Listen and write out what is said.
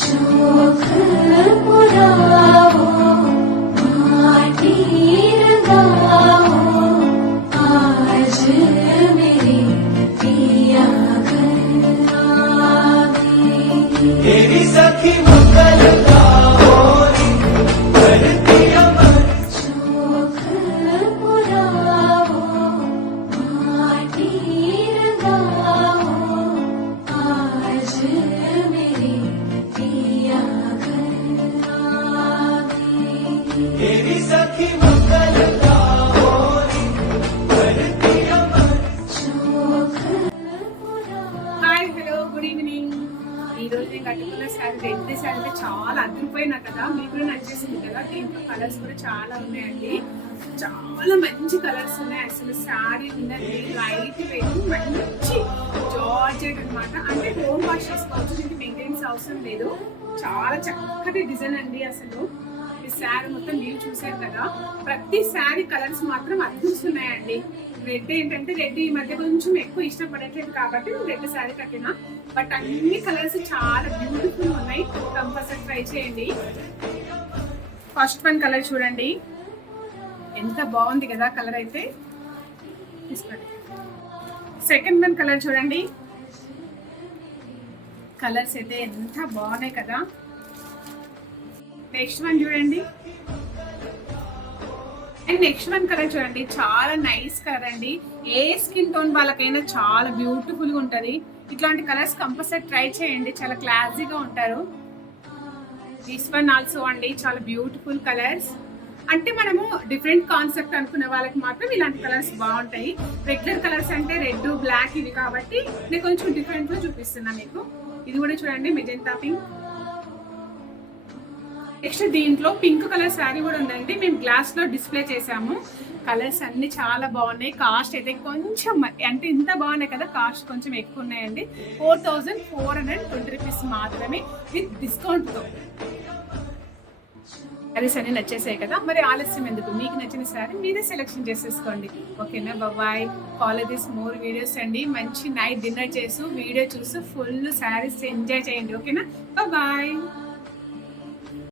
शोक पुरावो माटी रंगावो आज मेरे पिया घर आवे तेरी सखी मंगल गाओरी करती अमर शोक पुरावो माटी रंगावो आज मेरे पिया घर आवे तेरी सखी मंगल गाओरी करती अमर शोक హాయ్ హలో గుడ్ ఈవినింగ్. ఈ రోజు నేను కట్టుకున్న శారీ రెడ్ శారీ అంటే చాలా అదిరిపోయినా కదా, మీకు కూడా నచ్చేసింది కదా. దీంట్లో కలర్స్ కూడా చాలా ఉన్నాయండి, చాలా మంచి కలర్స్ ఉన్నాయి. అసలు శారీ ఉన్నది లైట్ వెయిట్ మంచి జార్జెట్ అన్నమాట. అంటే హోమ్ వాష్ చేసుకోవచ్చు, దీనికి మెయింటెనెన్స్ అవసరం లేదు. చాలా చక్కటి డిజైన్ అండి. అసలు ఈ శారీ మొత్తం వ్యూ చూసారు కదా. ప్రతి శారీ కలర్స్ మాత్రం అద్భుతున్నాయండి. రెడ్ ఏంటంటే రెడ్ ఈ మధ్య కొంచెం ఎక్కువ ఇష్టపడట్లేదు కాబట్టి రెడ్ శారీ కట్టినా, బట్ అన్ని కలర్స్ చాలా బ్యూటిఫుల్ ఉన్నాయి. కంపల్సరీ ట్రై చేయండి. ఫస్ట్ వన్ కలర్ చూడండి, ఎంత బాగుంది కదా కలర్ అయితే. తీసుకోండి. సెకండ్ వన్ కలర్ చూడండి, కలర్స్ అయితే ఎంత బాగున్నాయి కదా. నెక్స్ట్ వన్ చూడండి, అండ్ నెక్స్ట్ వన్ కలర్ చూడండి, చాలా నైస్ కలర్ అండి. ఏ స్కిన్ టోన్ వాళ్ళకైనా చాలా బ్యూటిఫుల్ గా ఉంటది. ఇట్లాంటి కలర్స్ కంపల్సరీ ట్రై చేయండి, చాలా క్లాసీగా ఉంటారు. దిస్ వన్ ఆల్సో అండి, చాలా బ్యూటిఫుల్ కలర్స్. అంటే మనము డిఫరెంట్ కాన్సెప్ట్ అనుకునే వాళ్ళకి మాత్రం ఇలాంటి కలర్స్ బాగుంటాయి. రెగ్యులర్ కలర్స్ అంటే రెడ్ బ్లాక్ ఇవి కాబట్టి నేను కొంచెం డిఫరెంట్ గా చూపిస్తున్నా మీకు. ఇది కూడా చూడండి, మెజెంటా పింక్. నెక్స్ట్ దీంట్లో పింక్ కలర్ శారీ కూడా ఉందండి, మేము గ్లాస్ లో డిస్ప్లే చేసాము. కలర్స్ అన్ని చాలా బాగున్నాయి. కాస్ట్ అయితే కొంచెం అంటే ఇంత బాగున్నాయి కదా, కాస్ట్ కొంచెం ఎక్కువ ఉన్నాయండి. 4420 రూపీస్ మాత్రమే విత్ డిస్కౌంట్ తో. శారీస్ అన్ని నచ్చేసాయి కదా, మరి ఆలస్యం ఎందుకు, మీకు నచ్చిన శారీ మీరే సెలెక్షన్ చేసేసుకోండి. ఓకేనా, bye. Follow this more videos అండి. మంచి నైట్ డిన్నర్ చేసి వీడియో చూసి ఫుల్ శారీస్ ఎంజాయ్ చేయండి. ఓకేనా, బాయ్.